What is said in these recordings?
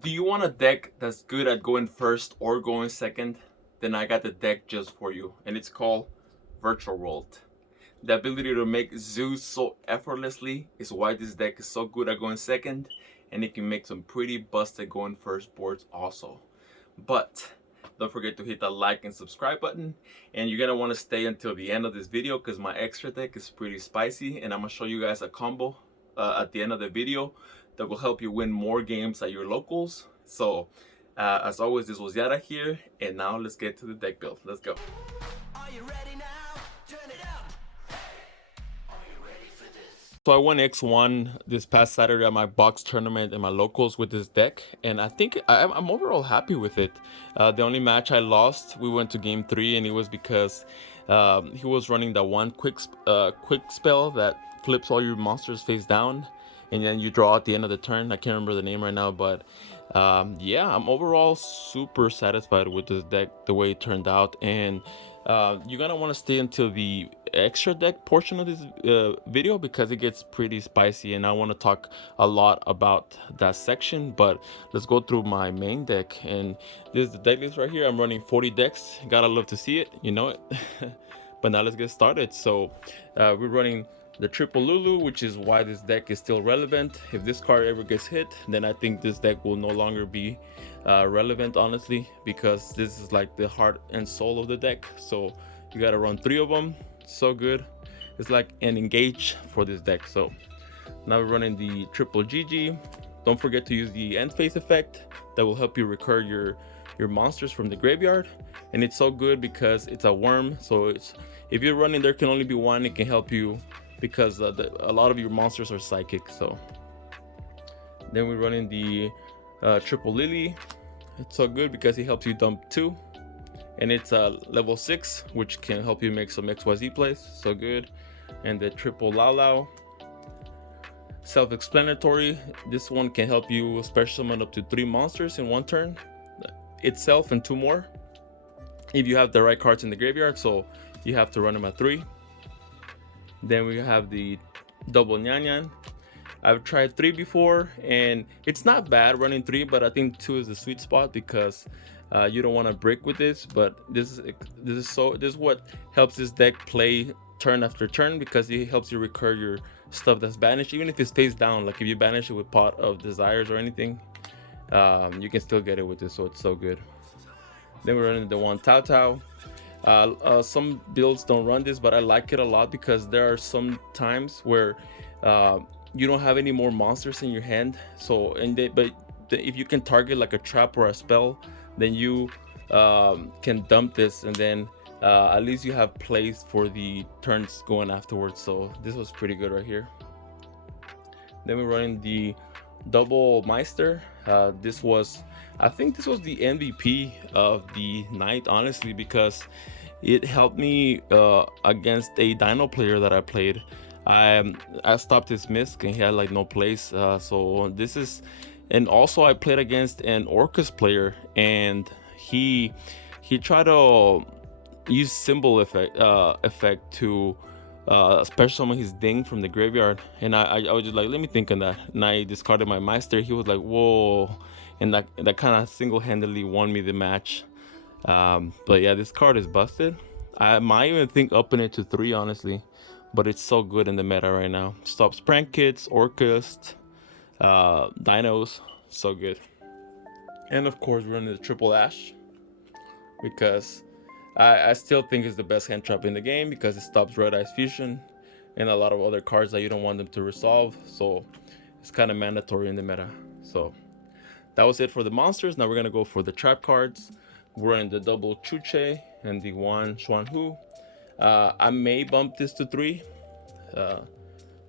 Do you want a deck that's good at going first or going second? Then I got the deck just for you, and it's called Virtual World. The ability to make Zeus so effortlessly is why this deck is so good at going second, and it can make some pretty busted going first boards also. But don't forget to hit that like and subscribe button, and you're gonna want to stay until the end of this video because my extra deck is pretty spicy, and I'm gonna show you guys a combo at the end of the video that will help you win more games at your locals. So as always, this was Yara here, and now let's get to the deck build. Let's go. Are you ready now? Turn it up. Hey, are you ready for this? So I won X1 this past Saturday at my box tournament and my locals with this deck, and I think I'm overall happy with it. The only match I lost, we went to game 3, and it was because he was running that one quick spell that flips all your monsters face down, and then you draw at the end of the turn. I can't remember the name right now, but yeah, I'm overall super satisfied with this deck, the way it turned out. And you're gonna want to stay until the extra deck portion of this video because it gets pretty spicy, and I want to talk a lot about that section. But let's go through my main deck, and this is the deck list right here. I'm running 40 decks. Gotta love to see it, you know it. But now let's get started. So we're running the triple Lulu, which is why this deck is still relevant. If this card ever gets hit, then I think this deck will no longer be relevant, honestly, because this is like the heart and soul of the deck. So you gotta run 3 of them. So good. It's like an engage for this deck. So now we're running the triple GG. Don't forget to use the end phase effect that will help you recur your monsters from the graveyard. And it's so good because it's a worm, so it's, if you're running there can only be one, it can help you because a lot of your monsters are psychic. So then we're running the triple Lily. It's so good because it helps you dump 2, and it's level 6, which can help you make some XYZ plays. So good. And the triple Lao, self-explanatory. This one can help you special summon up to 3 monsters in one turn itself and 2 more if you have the right cards in the graveyard, so you have to run them at 3. Then we have the double Nyan. I've tried 3 before, and it's not bad running 3, but I think 2 is the sweet spot because you don't want to break with this. But this is what helps this deck play turn after turn, because it helps you recur your stuff that's banished, even if it stays down. Like if you banish it with Pot of Desires or anything, you can still get it with this, so it's so good. Then we're running the one Tao Tao. Some builds don't run this, but I like it a lot because there are some times where you don't have any more monsters in your hand. So if you can target like a trap or a spell, then you can dump this, and then at least you have plays for the turns going afterwards. So this was pretty good right here. Then we're running the double Meister. I think this was the MVP of the night, honestly, because it helped me against a Dino player that I played. I stopped his Misk and he had like no place. So this is, and also I played against an Orcus player, and he tried to use symbol effect to special summon his Ding from the graveyard, and I was just like, let me think on that, and I discarded my Meister. He was like, whoa, and that kind of single-handedly won me the match. But yeah, this card is busted. I might even think upping it to 3, honestly, but it's so good in the meta right now. Stops prank kits, Orcust, dinos, so good. And of course we're running the triple Ash because I still think it's the best hand trap in the game, because it stops Red Eyes Fusion and a lot of other cards that you don't want them to resolve. So it's kind of mandatory in the meta. So that was it for the monsters. Now we're gonna go for the trap cards. We're in the double Chuche and the one Xuan Hu. I may bump this to 3,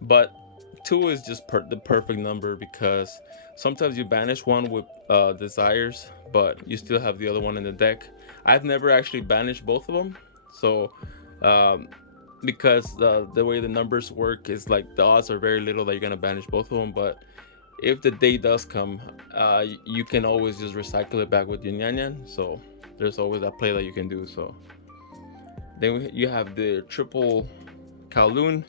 but 2 is just the perfect number, because sometimes you banish one with Desires, but you still have the other one in the deck. I've never actually banished both of them, so because the way the numbers work is like the odds are very little that you're gonna banish both of them. But if the day does come, you can always just recycle it back with your Nyan Nyan, so there's always that play that you can do. So then you have the triple Kowloon.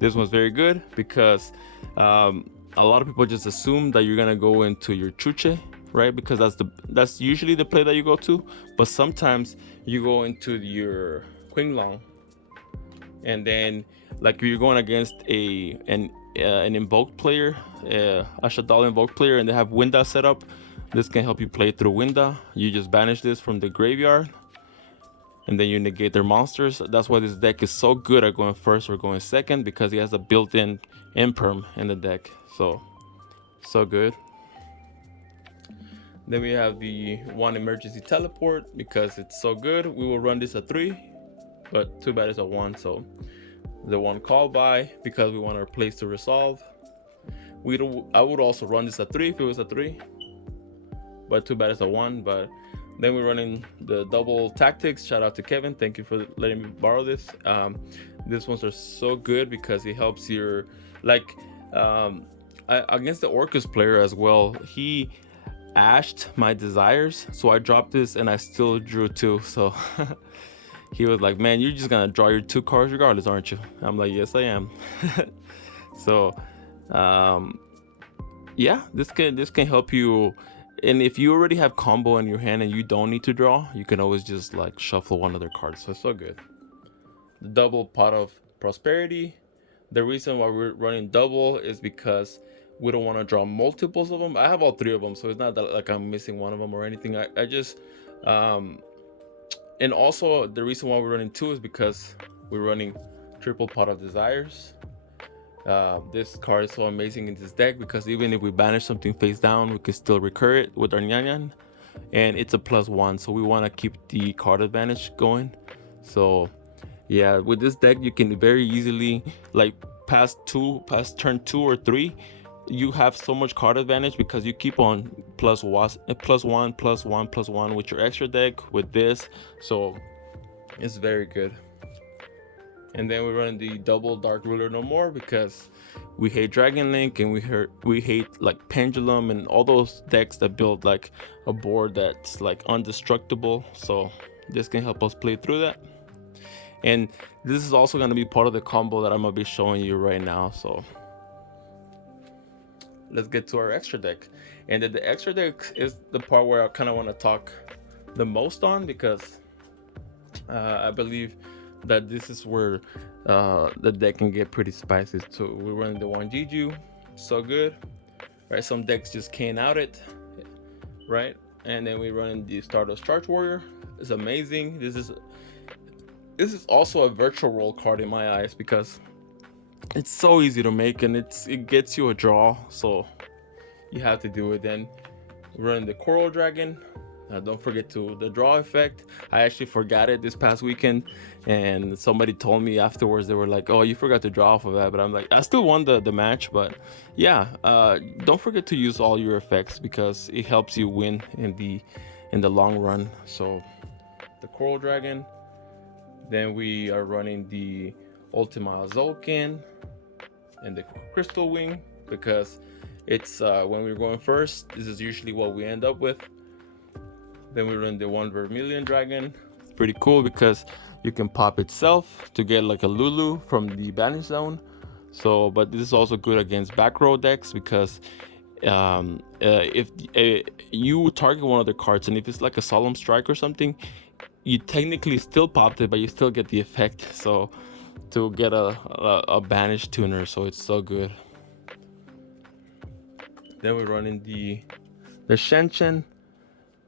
This one's very good because a lot of people just assume that you're gonna go into your Chuche right? Because that's usually the play that you go to. But sometimes you go into your Queen Long, and then like if you're going against an invoked player, a Shaddoll invoked player, and they have Winda set up. This can help you play through Winda. You just banish this from the graveyard, and then you negate their monsters. That's why this deck is so good at going first or going second, because he has a built-in imperm in the deck. So good. Then we have the one emergency teleport because it's so good. We will run this at 3, but too bad it's a 1. So the one call by because we want our plays to resolve. I would also run this at 3 if it was a 3, but too bad it's a 1. But then we're running the double tactics. Shout out to Kevin. Thank you for letting me borrow this. These ones are so good because it helps your against the Orcus player as well. He ashed my desires, so I dropped this and I still drew 2. So he was like, man, you're just gonna draw your 2 cards regardless, aren't you? I'm like, yes I am. So yeah, this can help you. And if you already have combo in your hand and you don't need to draw, you can always just like shuffle one of their cards. So it's so good. The double pot of prosperity. The reason why we're running double is because we don't want to draw multiples of them. I have all 3 of them, so it's not that like I'm missing one of them or anything. I just and also the reason why we're running 2 is because we're running triple pot of desires. This card is so amazing in this deck because even if we banish something face down, we can still recur it with our Nyan Nyan, and it's a +1, so we want to keep the card advantage going. So yeah, with this deck you can very easily, like past turn 2 or 3, you have so much card advantage because you keep on +1 with your extra deck with this, so it's very good. And then we're running the double Dark Ruler no more because we hate Dragon Link, and we hate like Pendulum and all those decks that build like a board that's like undestructible. So this can help us play through that. And this is also going to be part of the combo that I'm gonna be showing you right now. So let's get to our extra deck. And then the extra deck is the part where I kind of want to talk the most on, because I believe that this is where the deck can get pretty spicy. So we're running the one Juju, so good, right? Some decks just can't out it, right? And then we're running the Stardust Charge Warrior. It's amazing. This is also a virtual roll card in my eyes because it's so easy to make, and it gets you a draw, so you have to do it. Then we're running the Coral Dragon. Don't forget the draw effect. I actually forgot it this past weekend, and somebody told me afterwards, they were like, oh, you forgot to draw off of that. But I'm like, I still won the match. But yeah, don't forget to use all your effects because it helps you win in the long run. So the Coral Dragon. Then we are running the Ultima Zolkin and the Crystal Wing because it's when we're going first, this is usually what we end up with. Then we run the one Vermilion Dragon. It's pretty cool because you can pop itself to get like a Lulu from the banish zone. So, but this is also good against back row decks because if you target one of the cards, and if it's like a Solemn Strike or something, you technically still popped it, but you still get the effect. So to get a banish tuner, so it's so good. Then we're running the Shen Shen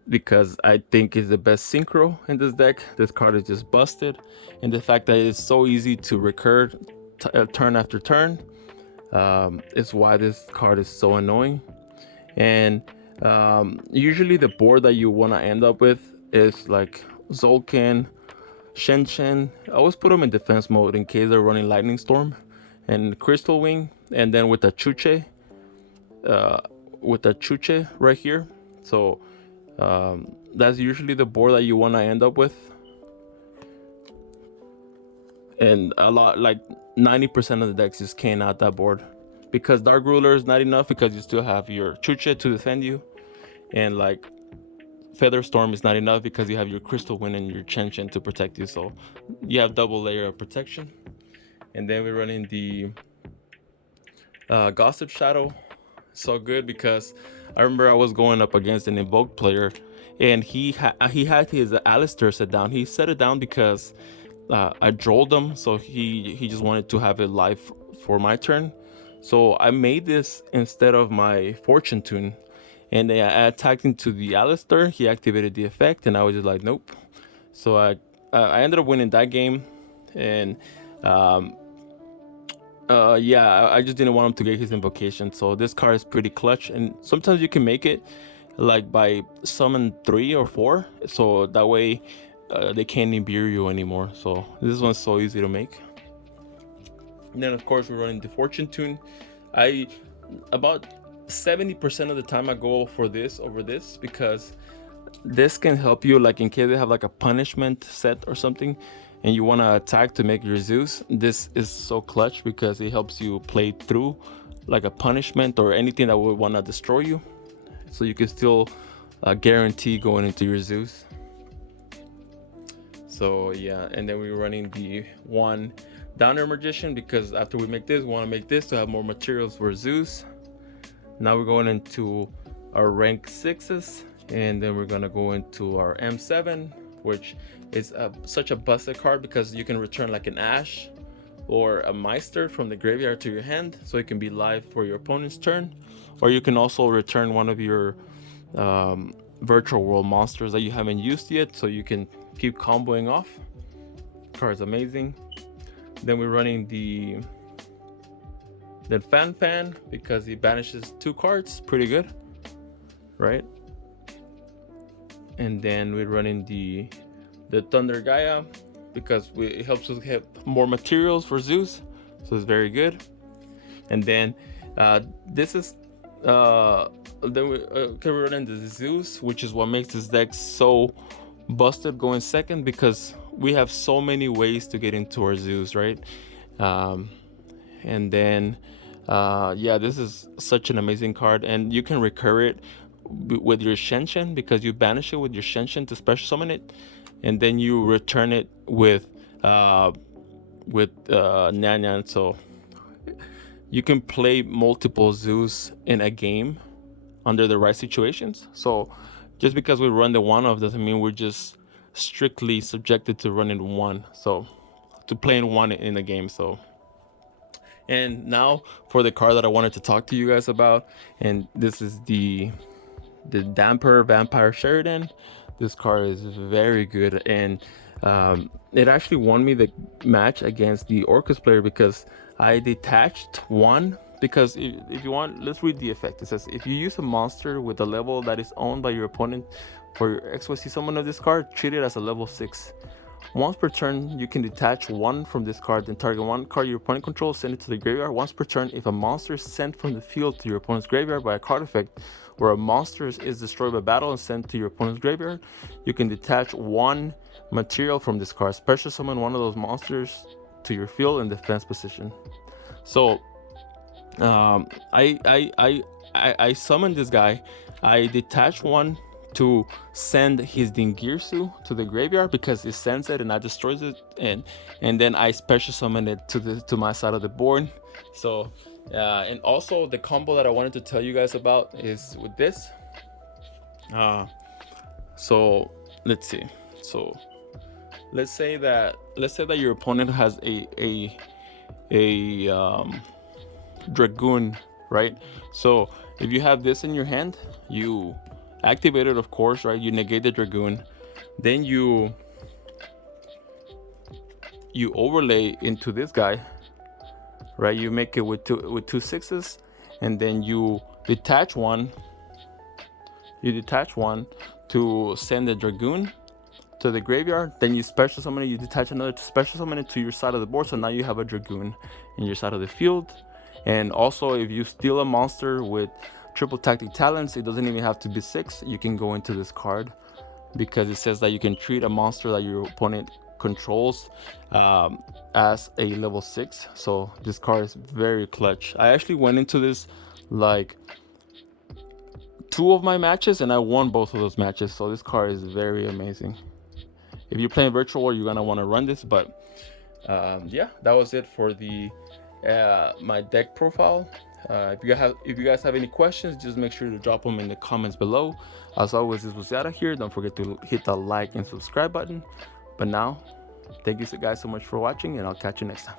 because I think it's the best synchro in this deck. This card is just busted, and the fact that it's so easy to recur turn after turn is why this card is so annoying. And usually the board that you want to end up with is like Zolkin, Shen Shen. I always put them in defense mode in case they're running Lightning Storm, and Crystal Wing, and then with the Chuche right here. So that's usually the board that you want to end up with. And a lot, like 90% of the decks just can't out that board because Dark Ruler is not enough because you still have your Chuche to defend you, and like Feather Storm is not enough because you have your Crystal Wind and your Chen Chen to protect you. So you have double layer of protection. And then we're running the Gossip Shadow. So good because I remember I was going up against an invoked player, and he had his Alistair set down. He set it down because I drolled him, so he just wanted to have it live for my turn. So I made this instead of my Fortune Tune, and I attacked into the Alistair. He activated the effect, and I was just like, nope. So I ended up winning that game, and yeah, I just didn't want him to get his invocation. So this card is pretty clutch, and sometimes you can make it like by summon 3 or 4, so that way they can't imbue you anymore. So this one's so easy to make. And then of course we're running the Fortune Tune. I about 70% of the time I go for this over this, because this can help you, like in case they have like a punishment set or something and you want to attack to make your Zeus. This is so clutch because it helps you play through like a punishment or anything that would want to destroy you, so you can still guarantee going into your Zeus. So yeah, and then we're running the one Downer Magician, because after we make this, we want to make this to have more materials for Zeus. Now we're going into our rank 6s, and then we're going to go into our M7, which is such a busted card because you can return like an Ash or a Meister from the graveyard to your hand, so it can be live for your opponent's turn. Or you can also return one of your virtual world monsters that you haven't used yet, so you can keep comboing off. Card's amazing. Then we're running the Fan because he banishes 2 cards, pretty good, right? And then we're running the Thunder Gaia because it helps us get more materials for Zeus, so it's very good. And then this is then we're running the Zeus, which is what makes this deck so busted going second, because we have so many ways to get into our Zeus, right? And then yeah, this is such an amazing card, and you can recur it with your Shenshin, because you banish it with your Shenshin to special summon it, and then you return it with Nyan. So you can play multiple Zeus in a game under the right situations. So just because we run the one off doesn't mean we're just strictly subjected to running one, so to playing one in the game. So, and now for the card that I wanted to talk to you guys about, and this is the Damper Vampire Sheridan. This card is very good, and it actually won me the match against the Orcus player because I detached one. Because if you want, let's read the effect. It says, if you use a monster with a level that is owned by your opponent for your XYZ summon of this card, treat it as a level 6. Once per turn, you can detach 1 from this card, then target 1 card your opponent controls, send it to the graveyard. Once per turn, if a monster is sent from the field to your opponent's graveyard by a card effect, where a monster is destroyed by battle and sent to your opponent's graveyard, you can detach 1 material from this card. Special summon one of those monsters to your field in defense position. So I summoned this guy. I detached 1 to send his Dingirsu to the graveyard because it sends it and I destroys it, and then I special summon it to my side of the board. So and also the combo that I wanted to tell you guys about is with this. So let's see. So let's say that your opponent has a Dragoon, right? So if you have this in your hand, you activate it, of course, right? You negate the Dragoon, then you overlay into this guy, right? You make it with two 6s, and then you detach one to send the Dragoon to the graveyard. Then you special summon it, you detach another to special summon it to your side of the board, so now you have a Dragoon in your side of the field. And also, if you steal a monster with triple tactic talents, it doesn't even have to be 6. You can go into this card because it says that you can treat a monster that your opponent controls as a level 6. So this card is very clutch. I actually went into this like 2 of my matches and I won both of those matches. So this card is very amazing. If you're playing Virtual War, you're gonna want to run this. But yeah, that was it for the my deck profile. If you guys have any questions, just make sure to drop them in the comments below. As always, this was Yada here. Don't forget to hit the like and subscribe button. But now, thank you guys so much for watching, and I'll catch you next time.